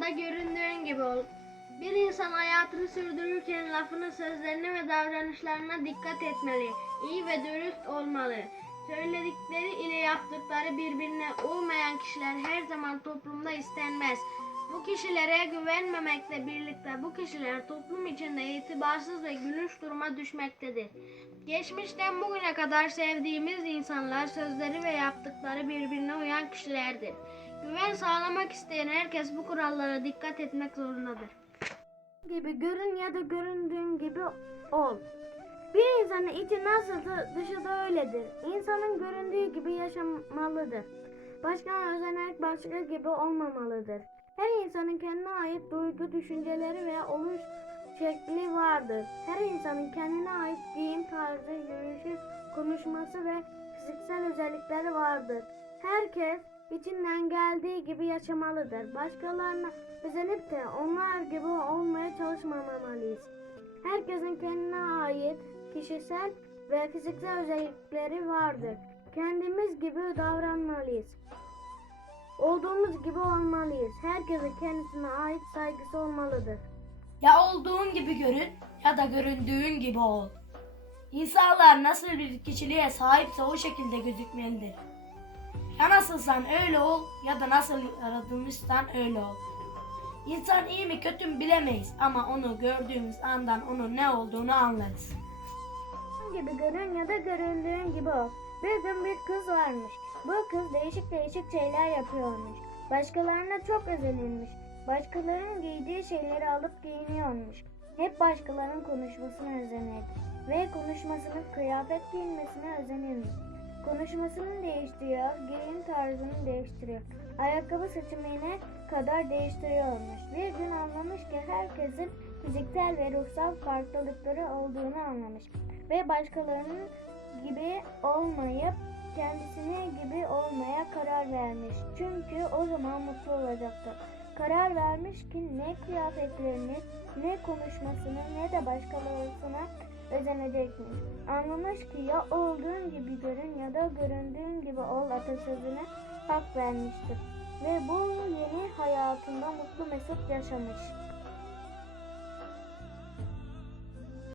ya da göründüğün gibi ol. Bir insan hayatını sürdürürken lafını, sözlerine ve davranışlarına dikkat etmeli. İyi ve dürüst olmalı. Söyledikleri ile yaptıkları birbirine uymayan kişiler her zaman toplumda istenmez. Bu kişilere güvenmemekle birlikte bu kişiler toplum içinde itibarsız ve gülünç duruma düşmektedir. Geçmişten bugüne kadar sevdiğimiz insanlar sözleri ve yaptıkları birbirine uyan kişilerdir. Güven sağlamak isteyen herkes bu kurallara dikkat etmek zorundadır. Gibi görün ya da göründüğün gibi ol. Bir insanın içi nasılsa dışı da öyledir. İnsanın göründüğü gibi yaşamalıdır. Başkana özenerek başka gibi olmamalıdır. Her insanın kendine ait duygu, düşünceleri ve oluş şekli vardır. Her insanın kendine ait giyim tarzı, yürüyüşü, konuşması ve fiziksel özellikleri vardır. Herkes içinden geldiği gibi yaşamalıdır. Başkalarına özenip de onlar gibi olmaya çalışmamalıyız. Herkesin kendine ait kişisel ve fiziksel özellikleri vardır. Kendimiz gibi davranmalıyız. Olduğumuz gibi olmalıyız. Herkesin kendisine ait saygısı olmalıdır. Ya olduğun gibi görün ya da göründüğün gibi ol. İnsanlar nasıl bir kişiliğe sahipse o şekilde gözükmelidir. Ya nasılsan öyle ol ya da nasıl yaratılmışsan öyle ol. İnsan iyi mi kötü mü bilemeyiz ama onu gördüğümüz andan onun ne olduğunu anlarız. gibi görün ya da göründüğün gibi ol. Bir gün bir kız varmış. Bu kız değişik değişik şeyler yapıyormuş. Başkalarına çok özenilmiş. Başkalarının giydiği şeyleri alıp giyiniyormuş. Hep başkalarının konuşmasına özenirdi. Ve konuşmasının kıyafet giyinmesine özenirmiş. Konuşmasını değiştiriyor, giyim tarzını değiştiriyor. Ayakkabı seçimine kadar değiştiriyormuş. Bir gün anlamış ki herkesin fiziksel ve ruhsal farklılıkları olduğunu anlamış. Ve başkalarının gibi olmayıp kendisine gibi olmaya karar vermiş. Çünkü o zaman mutlu olacaktı. Karar vermiş ki ne kıyafetlerini, ne konuşmasını, ne de başkalarına özenecekmiş. Anlamış ki ya olduğun gibi görün ya da göründüğün gibi ol atasözüne hak vermiştir. Ve bu yeni hayatında mutlu mesut yaşamış.